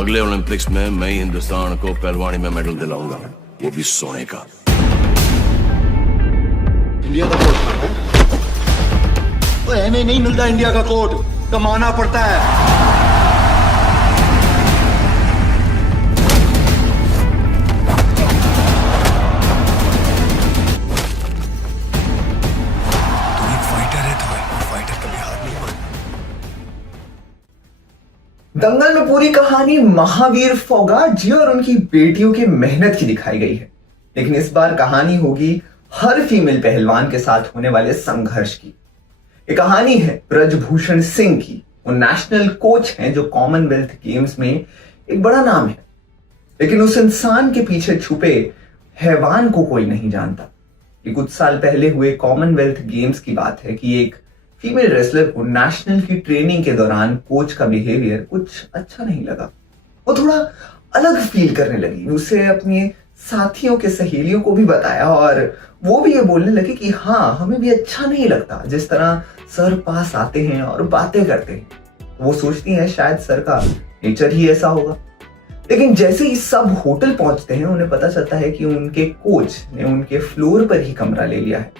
अगले ओलंपिक्स में मैं हिंदुस्तान को पहलवानी में मेडल दिलाऊंगा, वो भी सोने का। इंडिया का कोट तो ऐसे नहीं मिलता। इंडिया का कोट कमाना पड़ता है। दंगल में पूरी कहानी महावीर फोगाट जी और उनकी बेटियों की मेहनत की दिखाई गई है, लेकिन इस बार कहानी होगी हर फीमेल पहलवान के साथ होने वाले संघर्ष की। ये कहानी है ब्रजभूषण सिंह की। वो नेशनल कोच हैं जो कॉमनवेल्थ गेम्स में एक बड़ा नाम है, लेकिन उस इंसान के पीछे छुपे हैवान को कोई नहीं जानता। ये कुछ साल पहले हुए कॉमनवेल्थ गेम्स की बात है कि एक फीमेल रेसलर को नेशनल की ट्रेनिंग के दौरान कोच का बिहेवियर कुछ अच्छा नहीं लगा। वो थोड़ा अलग फील करने लगी। उसे अपने साथियों के सहेलियों को भी बताया और वो भी ये बोलने लगे कि हाँ, हमें भी अच्छा नहीं लगता जिस तरह सर पास आते हैं और बातें करते हैं। वो सोचती हैं शायद सर का नेचर ही ऐसा होगा। लेकिन जैसे ही सब होटल पहुंचते हैं, उन्हें पता चलता है कि उनके कोच ने उनके फ्लोर पर ही कमरा ले लिया है।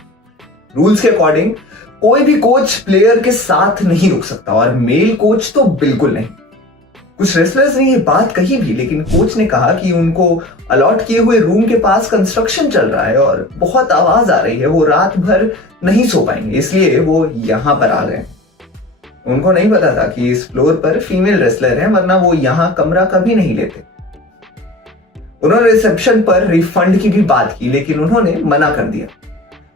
रूल्स के अकॉर्डिंग कोई भी कोच प्लेयर के साथ नहीं रुक सकता और मेल कोच तो बिल्कुल नहीं। कुछ रेसलर्स ने ये बात कही भी, लेकिन कोच ने कहा कि उनको अलॉट किए हुए रूम के पास कंस्ट्रक्शन चल रहा है और बहुत आवाज आ रही है, वो रात भर नहीं सो पाएंगे, इसलिए वो यहां पर आ गए। उनको नहीं पता था कि इस फ्लोर पर फीमेल रेसलर हैं, वरना वो यहां कमरा कभी नहीं लेते। उन्होंने रिसेप्शन पर रिफंड की भी बात की, लेकिन उन्होंने मना कर दिया।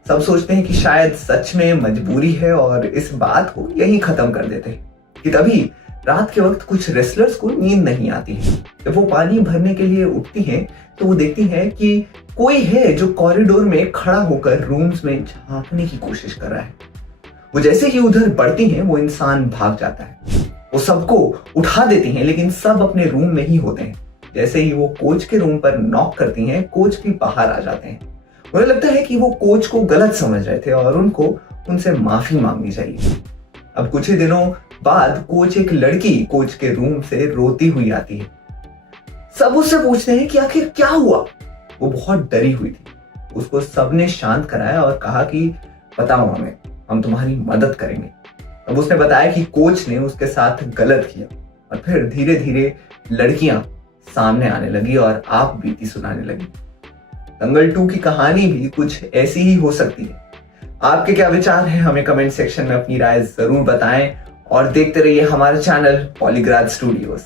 सब सोचते हैं कि शायद सच में मजबूरी है और इस बात को यहीं खत्म कर देते हैं कि तभी रात के वक्त कुछ रेसलर्स को नींद नहीं आती है। जब वो पानी भरने के लिए उठती हैं तो वो देखती हैं कि कोई है जो कॉरिडोर में खड़ा होकर रूम्स में झांकने की कोशिश कर रहा है। वो जैसे ही उधर बढ़ती हैं, वो इंसान भाग जाता है। वो सबको उठा देती हैं, लेकिन सब अपने रूम में ही होते हैं। जैसे ही वो कोच के रूम पर नॉक करती हैं, कोच भी बाहर आ जाते हैं। उन्हें लगता है कि वो कोच को गलत समझ रहे थे और उनको उनसे माफी मांगनी चाहिए। अब कुछ ही दिनों बाद कोच एक लड़की कोच के रूम से रोती हुई आती है। सब उससे पूछते हैं कि आखिर क्या हुआ। वो बहुत डरी हुई थी। उसको सबने शांत कराया और कहा कि बताओ हमें, हम तुम्हारी मदद करेंगे। अब उसने बताया कि कोच ने उसके साथ गलत किया और फिर धीरे धीरे लड़कियां सामने आने लगी और आप बीती सुनाने लगी। दंगल 2 की कहानी भी कुछ ऐसी ही हो सकती है। आपके क्या विचार हैं, हमें कमेंट सेक्शन में अपनी राय जरूर बताएं और देखते रहिए हमारा चैनल पॉलीग्राफ स्टूडियोज।